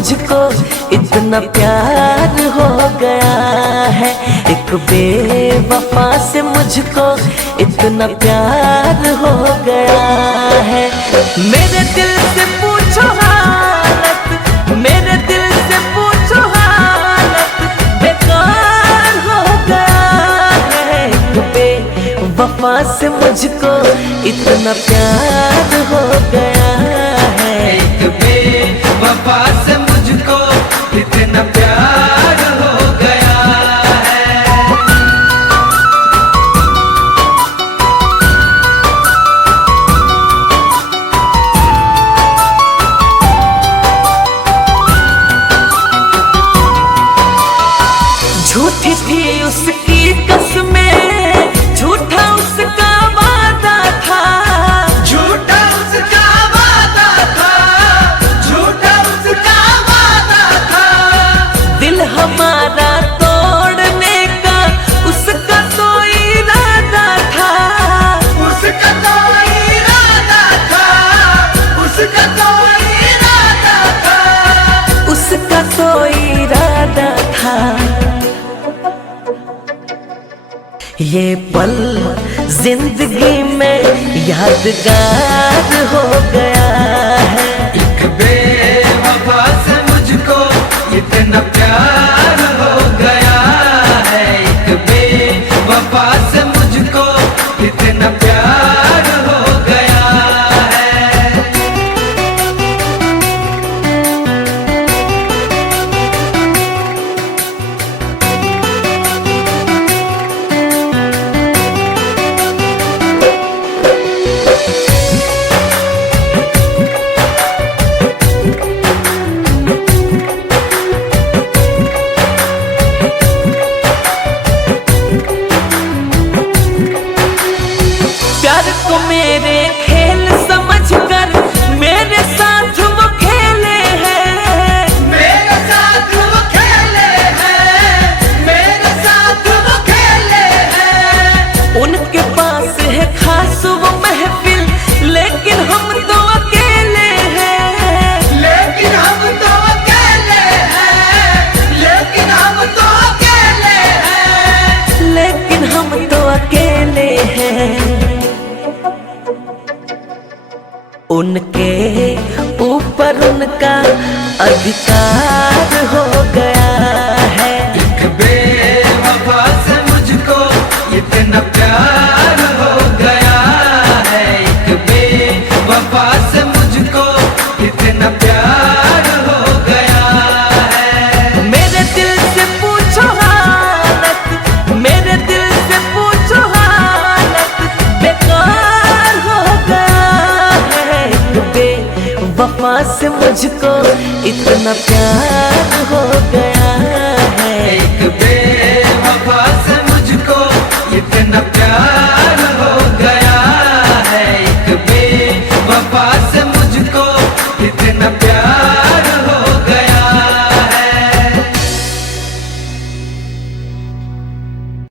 मुझको इतना प्यार हो गया है। एक बेवफा से मुझको इतना प्यार हो गया है। मेरे दिल से पूछो हालत, मेरे दिल से पूछो हालत, बेकार हो गया है। एक बेवफा से मुझको इतना प्यार हो गया है। एक बेवफा से मुझको इतना प्यार हो गया है। झूठी थी उसकी कसमें, झूठा उसका वादा था, झूठा उसका वादा था, झूठा उसका वादा था। दिल हमारा तोड़ने का उसका तो इरादा था, उसका तो इरादा था, उसका तो इरादा था, उसका तो इरादा था। ये पल जिंदगी में यादगार हो गया है। एक बेवफा से मुझको इतना प्यार हो गया है। एक बेवफा से मुझको इतना प्यार हो गया है। प्यार को मेरे खेल समझकर मेरे साथ वो खेले हैं, मेरे साथ वो खेले हैं, मेरे साथ वो खेले हैं। उनके पास है खास वो महफिल, लेकिन हम तो अकेले हैं, लेकिन हम तो अकेले हैं, लेकिन हम तो अकेले हैं, लेकिन हम तो अकेले हैं। उनके ऊपर उनका अधिकार हो गया है। एक बेवफा से मुझको इतना प्यार हो गया है। एक बेवफा से मुझको इतना प्यार हो गया है। मेरे दिल से पूछो हालत, मेरे दिल से पूछो हालत, बेकार हो गया है। एक बेवफा से मुझको इतना प्यार